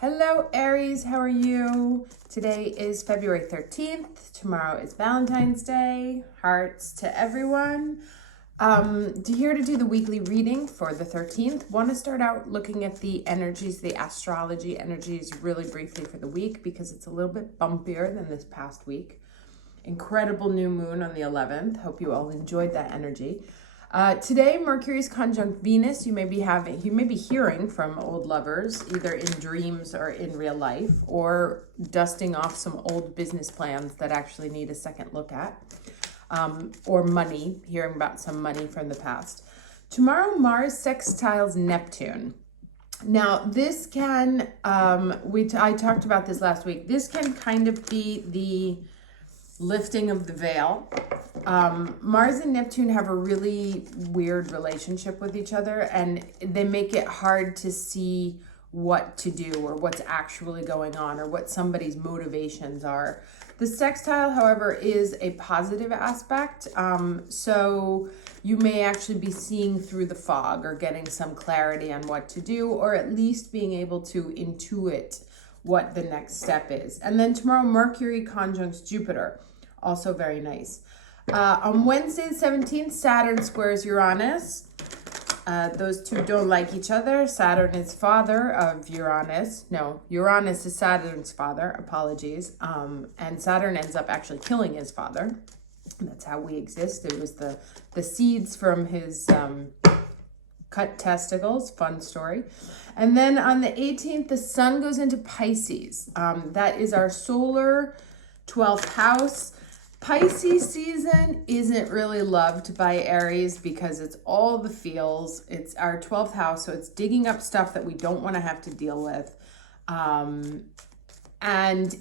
Hello, Aries. How are you? Today is February 13th. Tomorrow is Valentine's Day. Hearts to everyone. Here to do the weekly reading for the 13th. Want to start out looking at the energies, the astrology energies really briefly for the week because it's a little bit bumpier than this past week. Incredible new moon on the 11th. Hope you all enjoyed that energy. Today, Mercury's conjunct Venus. You may be hearing from old lovers, either in dreams or in real life, or dusting off some old business plans that actually need a second look at, or money, hearing about some money from the past. Tomorrow, Mars sextiles Neptune. Now, this can, I talked about this last week. This can kind of be the lifting of the veil. Mars and Neptune have a really weird relationship with each other, and they make it hard to see what to do or what's actually going on or what somebody's motivations are. The sextile, however, is a positive aspect. So you may actually be seeing through the fog or getting some clarity on what to do, or at least being able to intuit what the next step is. And then tomorrow, Mercury conjuncts Jupiter. Also very nice. On Wednesday the 17th, Saturn squares Uranus. Those two don't like each other. Saturn is father of Uranus. No, Uranus is Saturn's father. Apologies. And Saturn ends up actually killing his father. That's how we exist. It was the seeds from his cut testicles. Fun story. And then on the 18th, the sun goes into Pisces. That is our solar 12th house. Pisces season isn't really loved by Aries because it's all the feels. It's our 12th house, so it's digging up stuff that we don't want to have to deal with. And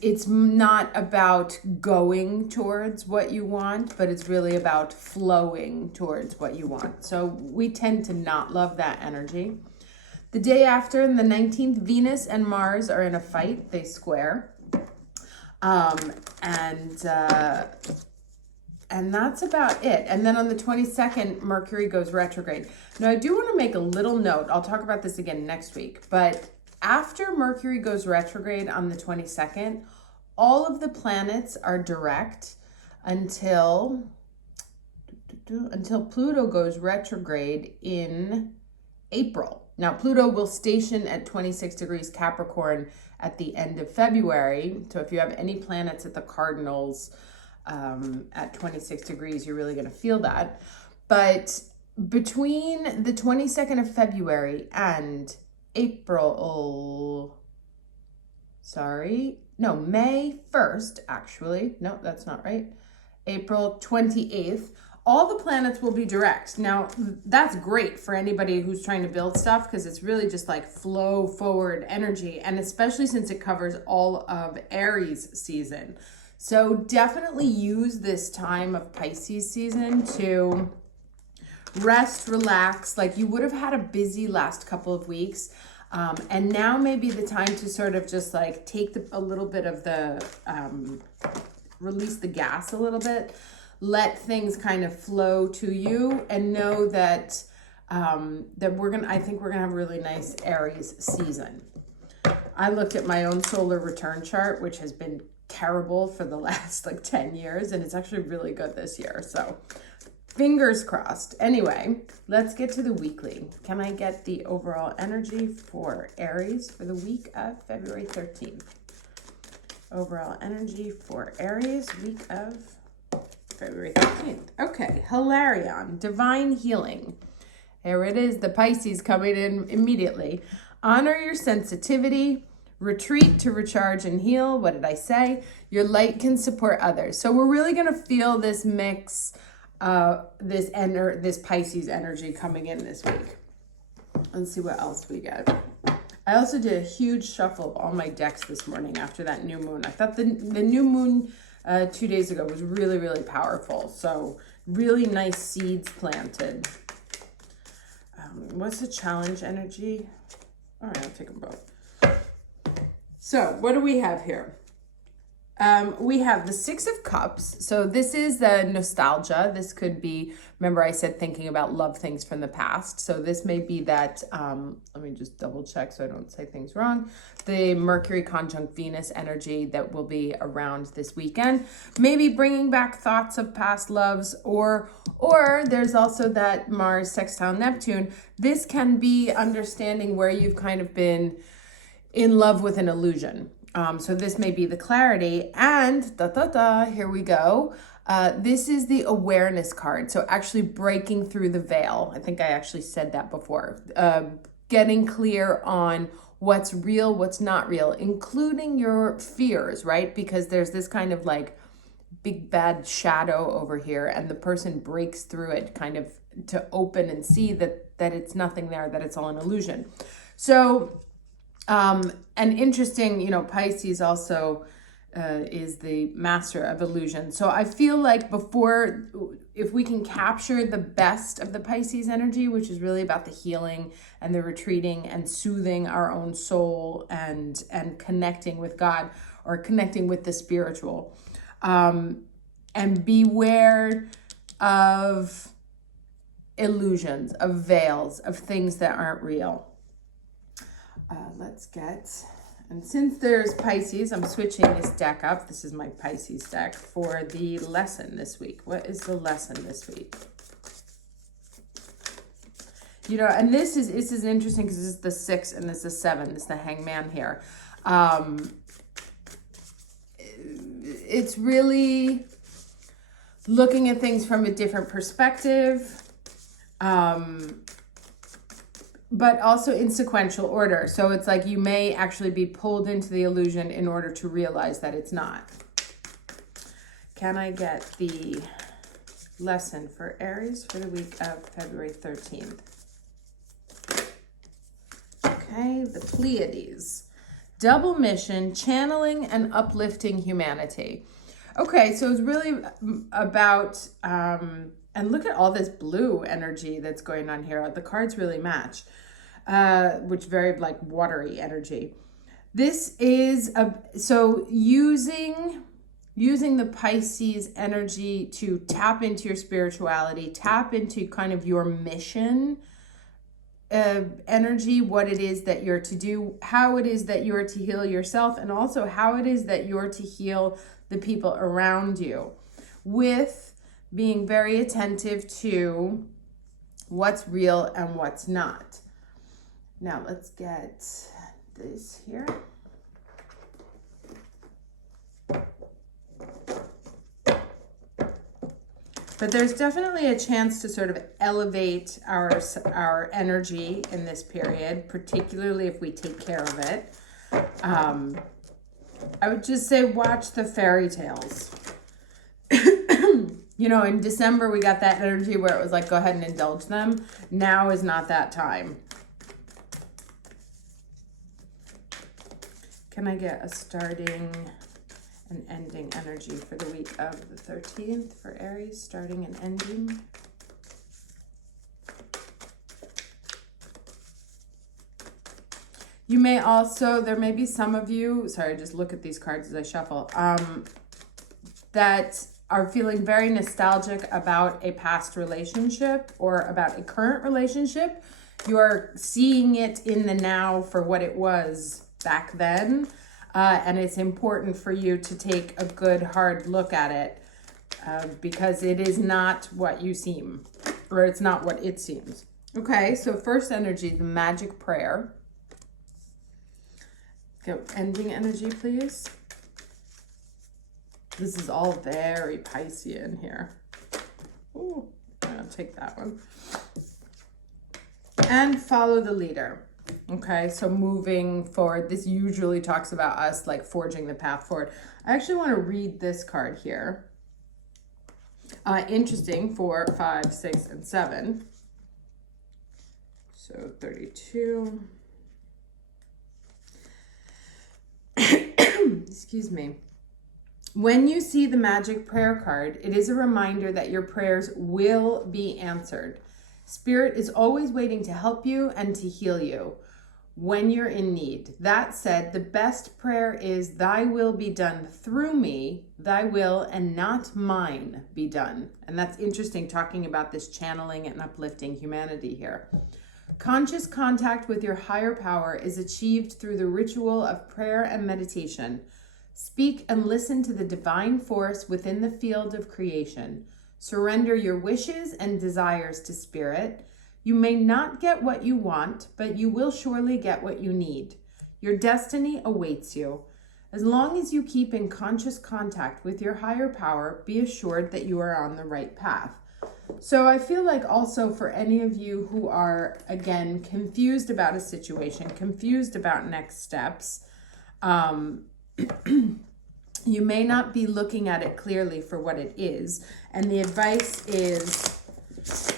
it's not about going towards what you want, but it's really about flowing towards what you want. So we tend to not love that energy. The day after, the 19th, Venus and Mars are in a fight. They square. And that's about it. And then on the 22nd, Mercury goes retrograde. Now, I do want to make a little note. I'll talk about this again next week. But after Mercury goes retrograde on the 22nd, all of the planets are direct until Pluto goes retrograde in April. Now, Pluto will station at 26 degrees Capricorn at the end of February. So if you have any planets at the cardinals at 26 degrees, you're really going to feel that. But between the 22nd of February and May 1st, actually. No, that's not right. April 28th. All the planets will be direct. Now, that's great for anybody who's trying to build stuff because it's really just like flow forward energy, and especially since it covers all of Aries season. So definitely use this time of Pisces season to rest, relax. Like you would have had a busy last couple of weeks. And now may be the time to sort of just like take a little bit of the, release the gas a little bit. Let things kind of flow to you, and know that I think we're gonna have a really nice Aries season. I looked at my own solar return chart, which has been terrible for the last like 10 years, and it's actually really good this year. So fingers crossed. Anyway, let's get to the weekly. Can I get the overall energy for Aries for the week of February 13th? Overall energy for Aries, week of February 13th. Okay, Hilarion, divine healing. Here it is, the Pisces coming in immediately. Honor your sensitivity, retreat to recharge and heal. What did I say? Your light can support others. So we're really going to feel this mix, this Pisces energy coming in this week. Let's see what else we get. I also did a huge shuffle of all my decks this morning after that new moon. I thought the new moon 2 days ago was really, really powerful. So really nice seeds planted. What's the challenge energy? All right, I'll take them both. So what do we have here? We have the Six of Cups. So this is the nostalgia. This could be, remember I said thinking about love things from the past. So this may be that, let me just double check so I don't say things wrong. The Mercury conjunct Venus energy that will be around this weekend. Maybe bringing back thoughts of past loves, or there's also that Mars sextile Neptune. This can be understanding where you've kind of been in love with an illusion. So this may be the clarity, and here we go. This is the awareness card. So actually breaking through the veil. I think I actually said that before. Getting clear on what's real, what's not real, including your fears, right? Because there's this kind of like big bad shadow over here, and the person breaks through it kind of to open and see that it's nothing there, that it's all an illusion. So and interesting, Pisces also is the master of illusion. So I feel like if we can capture the best of the Pisces energy, which is really about the healing and the retreating and soothing our own soul and connecting with God, or connecting with the spiritual, and beware of illusions, of veils, of things that aren't real. And since there's Pisces, I'm switching this deck up. This is my Pisces deck for the lesson this week. What is the lesson this week? And this is interesting because this is the 6 and this is the 7. This is the Hangman here. It's really looking at things from a different perspective. But also in sequential order. So it's like you may actually be pulled into the illusion in order to realize that it's not. Can I get the lesson for Aries for the week of February 13th? Okay, the Pleiades. Double mission, channeling and uplifting humanity. Okay, so it's really about, and look at all this blue energy that's going on here. The cards really match, which very like watery energy. This is so using the Pisces energy to tap into your spirituality, tap into kind of your mission energy, what it is that you're to do, how it is that you're to heal yourself, and also how it is that you're to heal the people around you, with being very attentive to what's real and what's not. Now let's get this here. But there's definitely a chance to sort of elevate our energy in this period, particularly if we take care of it. I would just say watch the fairy tales. In December, we got that energy where it was like, go ahead and indulge them. Now is not that time. Can I get a starting and ending energy for the week of the 13th for Aries, starting and ending? You may also, there may be some of you, sorry, just look at these cards as I shuffle, that are feeling very nostalgic about a past relationship or about a current relationship. You are seeing it in the now for what it was back then. And it's important for you to take a good hard look at it because it is not what you seem, or it's not what it seems. Okay, so first energy, the magic prayer. Go ending energy, please. This is all very Piscean here. Ooh, I'm gonna take that one. And follow the leader. Okay, so moving forward, this usually talks about us like forging the path forward. I actually want to read this card here. Interesting, 4, 5, 6, and 7. So 32. Excuse me. When you see the magic prayer card, it is a reminder that your prayers will be answered. Spirit is always waiting to help you and to heal you. when you're in need. That said, the best prayer is, thy will be done through me, thy will and not mine be done. And that's interesting, talking about this channeling and uplifting humanity here. Conscious contact with your higher power is achieved through the ritual of prayer and meditation. Speak and listen to the divine force within the field of creation. Surrender your wishes and desires to spirit. You may not get what you want, but you will surely get what you need. Your destiny awaits you. As long as you keep in conscious contact with your higher power, be assured that you are on the right path. So I feel like also for any of you who are, again, confused about a situation, confused about next steps, you may not be looking at it clearly for what it is. And the advice is,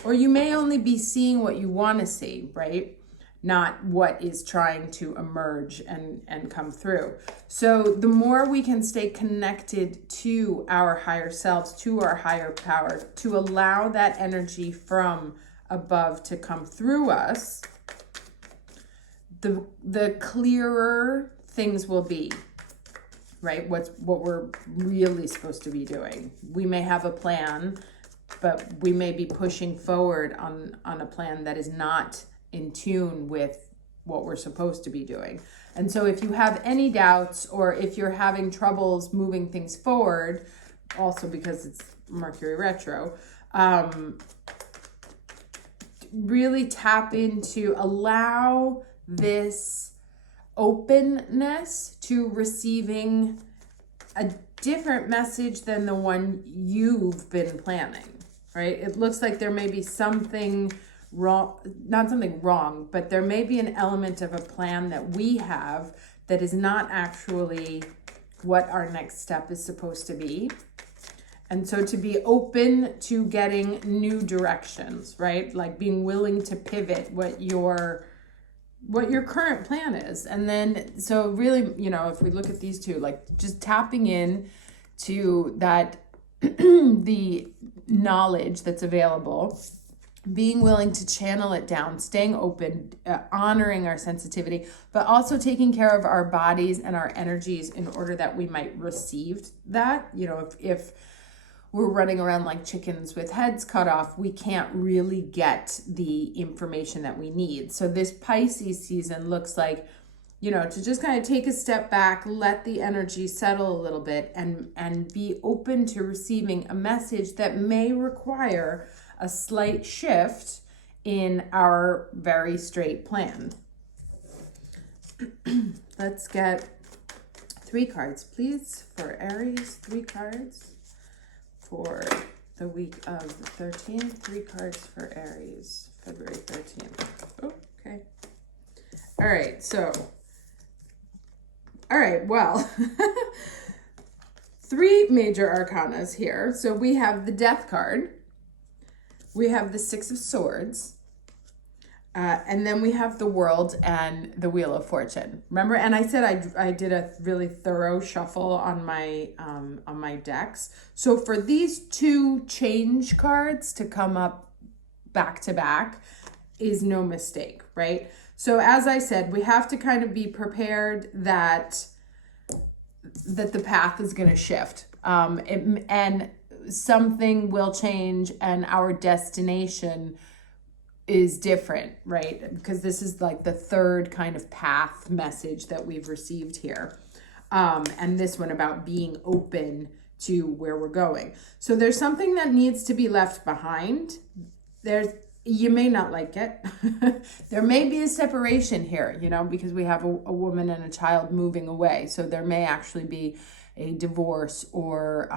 or you may only be seeing what you want to see, right? Not what is trying to emerge and come through. So the more we can stay connected to our higher selves, to our higher power, to allow that energy from above to come through us, the clearer things will be, right? What we're really supposed to be doing. We may have a plan, but we may be pushing forward on a plan that is not in tune with what we're supposed to be doing. And so if you have any doubts, or if you're having troubles moving things forward, also because it's Mercury retro, really tap into, allow this openness to receiving a different message than the one you've been planning, right? It looks like there may be something wrong, not something wrong, but there may be an element of a plan that we have that is not actually what our next step is supposed to be. And so to be open to getting new directions, right? Like being willing to pivot what your current plan is. And then, so really, if we look at these two, like just tapping in to that, the knowledge that's available, being willing to channel it down, staying open, honoring our sensitivity, but also taking care of our bodies and our energies in order that we might receive that. If we're running around like chickens with heads cut off, we can't really get the information that we need. So this Pisces season looks like, to just kind of take a step back, let the energy settle a little bit, and be open to receiving a message that may require a slight shift in our very straight plan. Let's get 3 cards, please, for Aries. 3 cards for the week of the 13th. 3 cards for Aries, February 13th. Oh, okay. All right, well, 3 major arcanas here. So we have the Death card. We have the 6 of Swords, and then we have the World and the Wheel of Fortune. Remember, and I said I did a really thorough shuffle on my decks. So for these 2 change cards to come up back to back is no mistake, right? So as I said, we have to kind of be prepared that the path is going to shift, and something will change, and our destination is different, right? Because this is like the 3rd kind of path message that we've received here. And this one about being open to where we're going. So there's something that needs to be left behind. You may not like it. There may be a separation here, because we have a woman and a child moving away. So there may actually be a divorce, or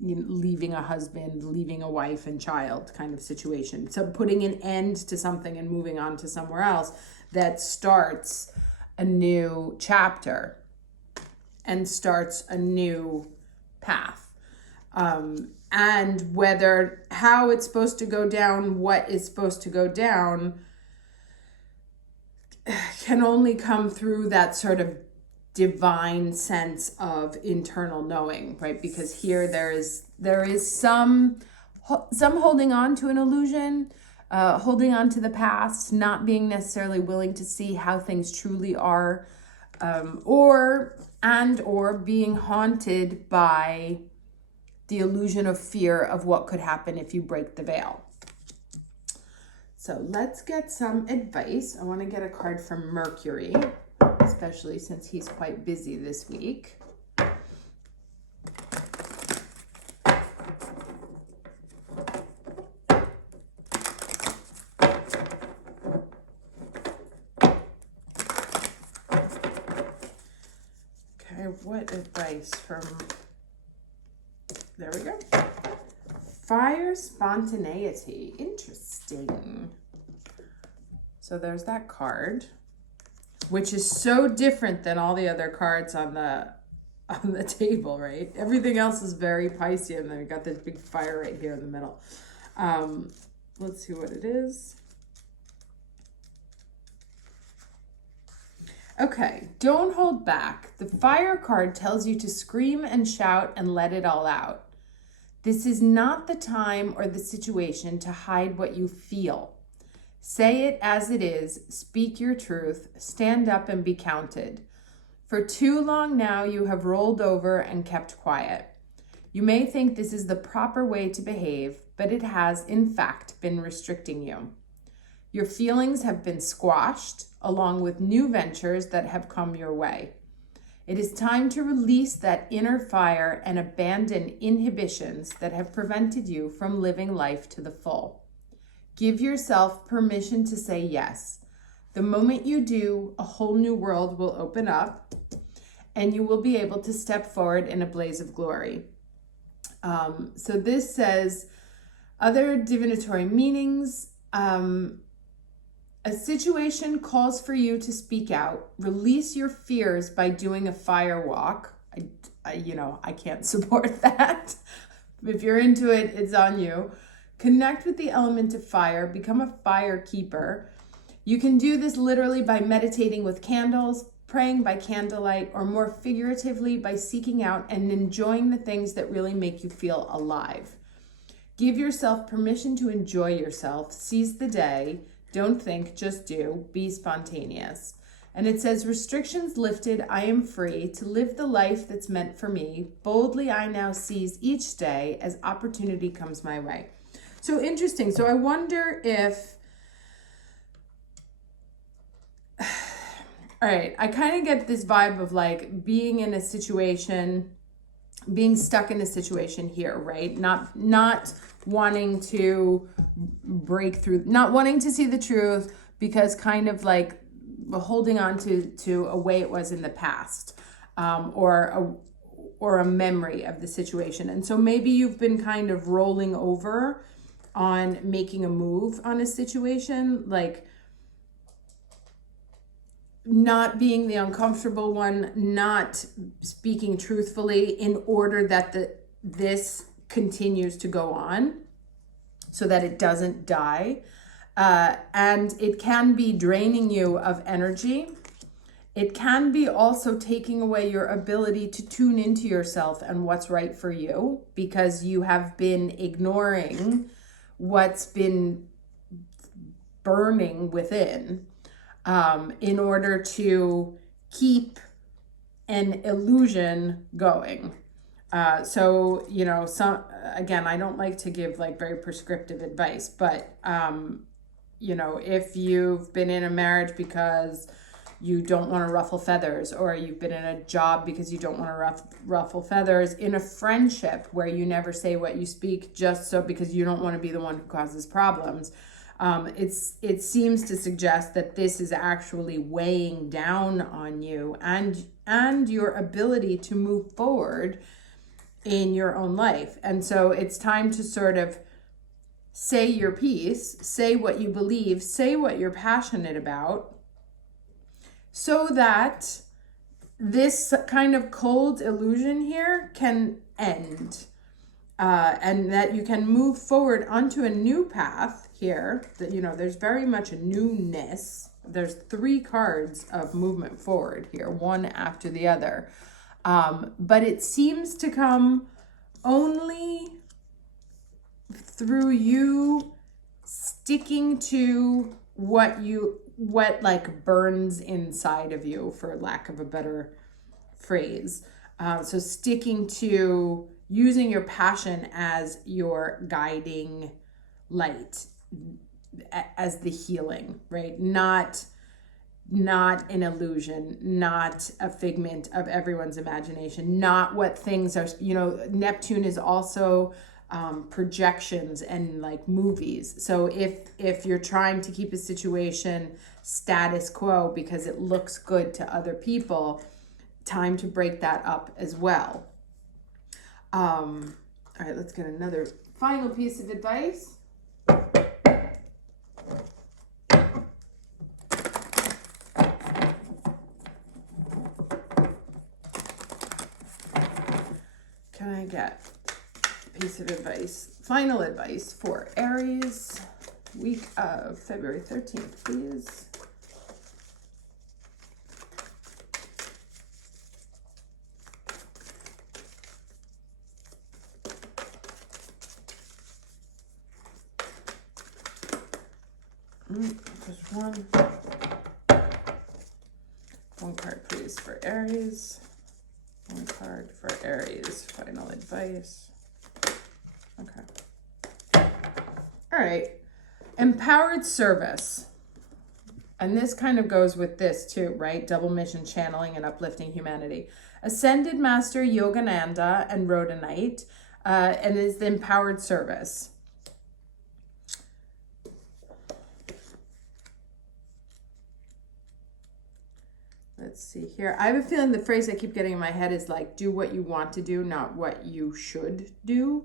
leaving a husband, leaving a wife and child kind of situation. So putting an end to something and moving on to somewhere else that starts a new chapter and starts a new path. And how it's supposed to go down, what is supposed to go down, can only come through that sort of divine sense of internal knowing, right? Because here there is some holding on to an illusion, holding on to the past, not being necessarily willing to see how things truly are, or being haunted by the illusion of fear of what could happen if you break the veil. So let's get some advice. I want to get a card from Mercury, especially since he's quite busy this week. Okay, what advice from... There we go. Fire spontaneity. Interesting. So there's that card, which is so different than all the other cards on the table, right? Everything else is very Piscean, and then we got this big fire right here in the middle. Let's see what it is. Okay, don't hold back. The fire card tells you to scream and shout and let it all out. This is not the time or the situation to hide what you feel. Say it as it is, speak your truth, stand up and be counted. For too long now you have rolled over and kept quiet. You may think this is the proper way to behave, but it has in fact been restricting you. Your feelings have been squashed, along with new ventures that have come your way. It is time to release that inner fire and abandon inhibitions that have prevented you from living life to the full. Give yourself permission to say yes. The moment you do, a whole new world will open up, and you will be able to step forward in a blaze of glory. So this says, other divinatory meanings, a situation calls for you to speak out. Release your fears by doing a fire walk. I can't support that. If you're into it, it's on you. Connect with the element of fire. Become a fire keeper. You can do this literally by meditating with candles, praying by candlelight, or more figuratively by seeking out and enjoying the things that really make you feel alive. Give yourself permission to enjoy yourself. Seize the day. Don't think, just do. Be spontaneous. And it says, restrictions lifted, I am free to live the life that's meant for me. Boldly I now seize each day as opportunity comes my way. So interesting. So I wonder if, all right, I kind of get this vibe of like being in a situation, being stuck in a situation here, right? Not wanting to break through, not wanting to see the truth, because kind of like holding on to a way it was in the past, or a memory of the situation. And so maybe you've been kind of rolling over on making a move on a situation, like not being the uncomfortable one, not speaking truthfully in order that this continues to go on so that it doesn't die. And it can be draining you of energy. It can be also taking away your ability to tune into yourself and what's right for you, because you have been ignoring what's been burning within, in order to keep an illusion going. So, again, I don't like to give like very prescriptive advice, but, if you've been in a marriage because you don't want to ruffle feathers, or you've been in a job because you don't want to ruffle feathers, in a friendship where you never say what you speak just so because you don't want to be the one who causes problems, it seems to suggest that this is actually weighing down on you and your ability to move forward in your own life. And so it's time to sort of say your piece, say what you believe, say what you're passionate about, so that this kind of cold illusion here can end, and that you can move forward onto a new path here. That, there's very much a newness. There's 3 cards of movement forward here, one after the other. But it seems to come only through you sticking to what like burns inside of you, for lack of a better phrase. So sticking to using your passion as your guiding light, as the healing, right? Not an illusion, not a figment of everyone's imagination, not what things are. Neptune is also projections and like movies. So if you're trying to keep a situation status quo because it looks good to other people, time to break that up as well. All right, let's get another final piece of advice. Can I get a piece of advice, final advice for Aries, week of February 13th, please? Just one card, please, for Aries. One card for Aries, final advice. Okay. All right. Empowered service. And this kind of goes with this too, right? Double mission, channeling and uplifting humanity. Ascended Master Yogananda and Rhodonite, and is the empowered service. Let's see here. I have a feeling the phrase I keep getting in my head is like, do what you want to do, not what you should do.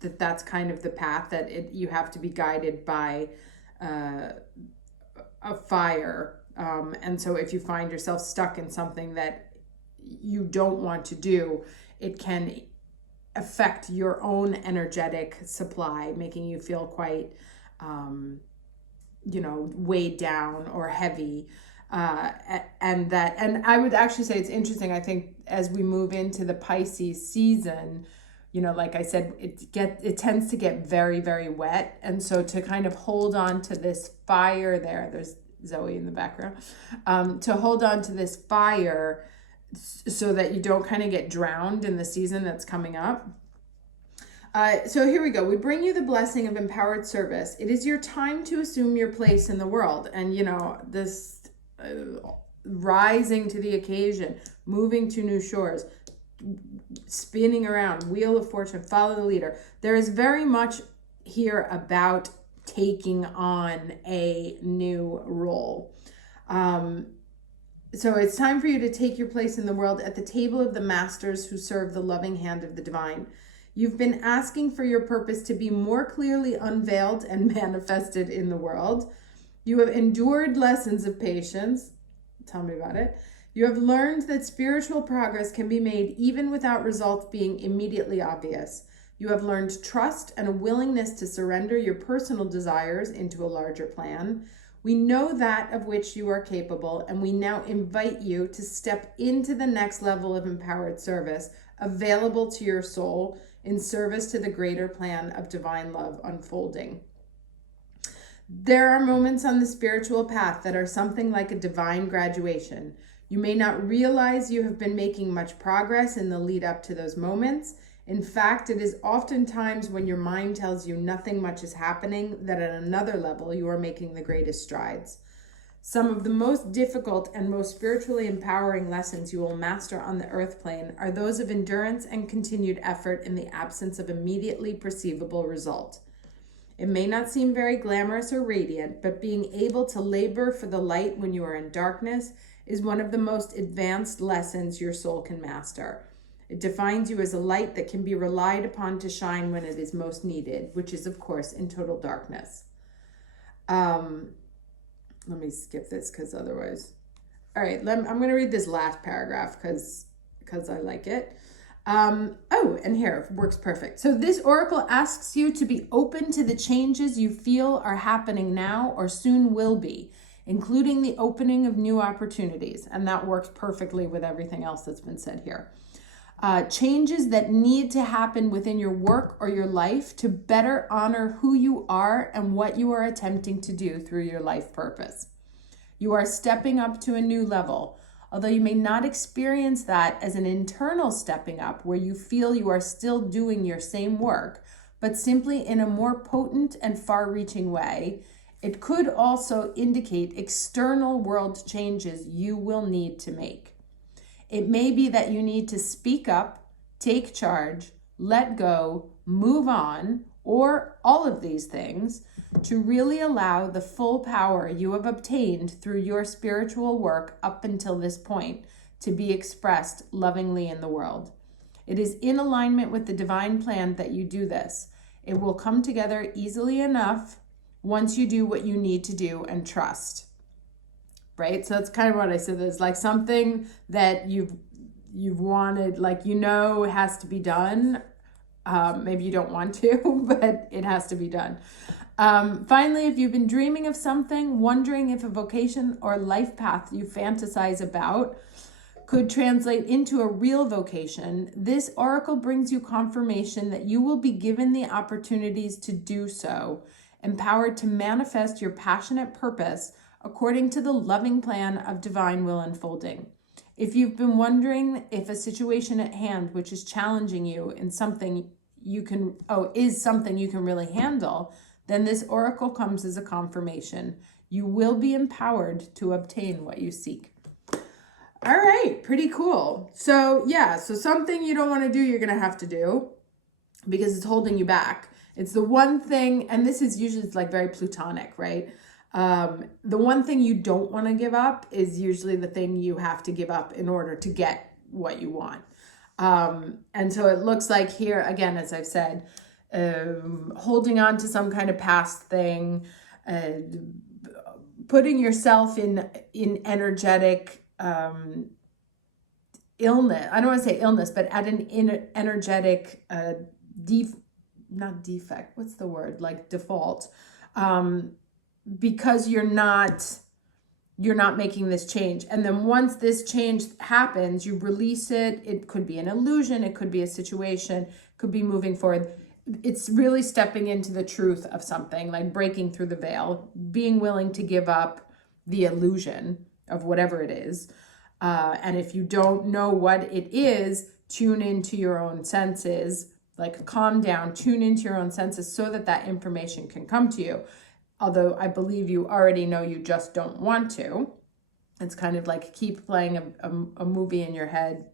That's kind of the path that you have to be guided by a fire. And so if you find yourself stuck in something that you don't want to do, it can affect your own energetic supply, making you feel quite weighed down or heavy. And I would actually say it's interesting. I think as we move into the Pisces season, like I said, it tends to get very, very wet. And so to kind of hold on to this fire there's Zoe in the background, to hold on to this fire so that you don't kind of get drowned in the season that's coming up. So here we go. We bring you the blessing of empowered service. It is your time to assume your place in the world. And, this rising to the occasion, moving to new shores, spinning around, wheel of fortune, follow the leader. There is very much here about taking on a new role. So it's time for you to take your place in the world at the table of the masters who serve the loving hand of the divine. You've been asking for your purpose to be more clearly unveiled and manifested in the world. You have endured lessons of patience. Tell me about it. You have learned that spiritual progress can be made even without results being immediately obvious. You have learned trust and a willingness to surrender your personal desires into a larger plan. We know that of which you are capable, and we now invite you to step into the next level of empowered service available to your soul in service to the greater plan of divine love unfolding. There are moments on the spiritual path that are something like a divine graduation. You may not realize you have been making much progress in the lead up to those moments. In fact, it is oftentimes when your mind tells you nothing much is happening that at another level you are making the greatest strides. Some of the most difficult and most spiritually empowering lessons you will master on the earth plane are those of endurance and continued effort in the absence of immediately perceivable result. It may not seem very glamorous or radiant, but being able to labor for the light when you are in darkness is one of the most advanced lessons your soul can master. It defines you as a light that can be relied upon to shine when it is most needed, which is, of course, in total darkness. Let me skip this because otherwise... All right, I'm going to read this last paragraph because I like it. And here, works perfect. So this oracle asks you to be open to the changes you feel are happening now or soon will be, including the opening of new opportunities. And that works perfectly with everything else that's been said here. changes that need to happen within your work or your life to better honor who you are and what you are attempting to do through your life purpose. You are stepping up to a new level. Although you may not experience that as an internal stepping up where you feel you are still doing your same work, but simply in a more potent and far-reaching way, it could also indicate external world changes you will need to make. It may be that you need to speak up, take charge, let go, move on, or all of these things to really allow the full power you have obtained through your spiritual work up until this point to be expressed lovingly in the world. It is in alignment with the divine plan that you do this. It will come together easily enough once you do what you need to do and trust. Right? So that's kind of what I said. There's like something that you've wanted, like, it has to be done. Maybe you don't want to, but it has to be done. Finally, if you've been dreaming of something, wondering if a vocation or life path you fantasize about could translate into a real vocation, this oracle brings you confirmation that you will be given the opportunities to do so, empowered to manifest your passionate purpose according to the loving plan of divine will unfolding. If you've been wondering if a situation at hand which is challenging you in something is something you can really handle, then this oracle comes as a confirmation. You will be empowered to obtain what you seek. All right, pretty cool. So something you don't want to do, you're going to have to do because it's holding you back. It's the one thing, and this is usually like very Plutonic, right? The one thing you don't want to give up is usually the thing you have to give up in order to get what you want. And so it looks like here, again, as I've said, holding on to some kind of past thing, putting yourself in energetic illness. I don't want to say illness, but at an energetic not defect. What's the word? Like default. Because you're not making this change. And then once this change happens, you release it. It could be an illusion. It could be a situation. It could be moving forward. It's really stepping into the truth of something, like breaking through the veil, being willing to give up the illusion of whatever it is. And if you don't know what it is, tune into your own senses, like calm down, tune into your own senses so that information can come to you. Although I believe you already know, you just don't want to. It's kind of like keep playing a movie in your head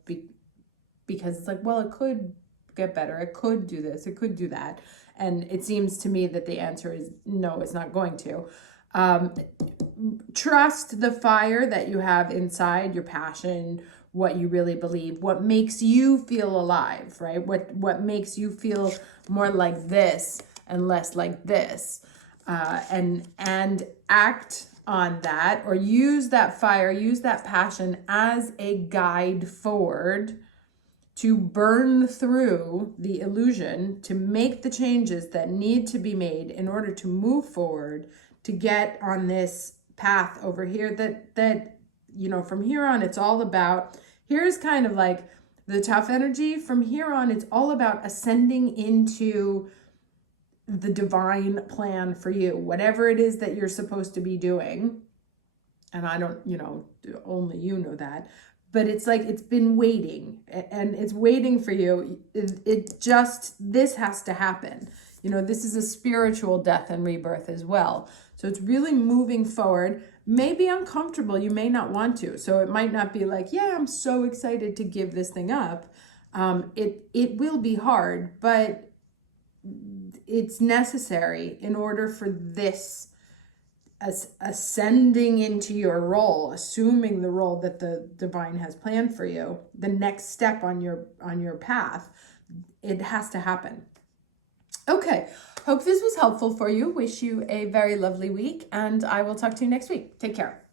because it's like, well, it could get better. It could do this. It could do that. And it seems to me that the answer is no, it's not going to. Trust the fire that you have inside, your passion, what you really believe, what makes you feel alive, right? What makes you feel more like this and less like this. And act on that, or use that fire, use that passion as a guide forward to burn through the illusion, to make the changes that need to be made in order to move forward, to get on this path over here that from here on, it's all about, here's kind of like the tough energy. From here on, it's all about ascending into the divine plan for you, whatever it is that you're supposed to be doing. And I don't, only you know that, but it's like, it's been waiting and it's waiting for you. This has to happen. This is a spiritual death and rebirth as well. So it's really moving forward, maybe uncomfortable. You may not want to. So it might not be like, yeah, I'm so excited to give this thing up. It will be hard, but it's necessary in order for this ascending into your role, assuming the role that the divine has planned for you, the next step on your path. It has to happen. Okay, hope this was helpful for you. Wish you a very lovely week, and I will talk to you next week. Take care.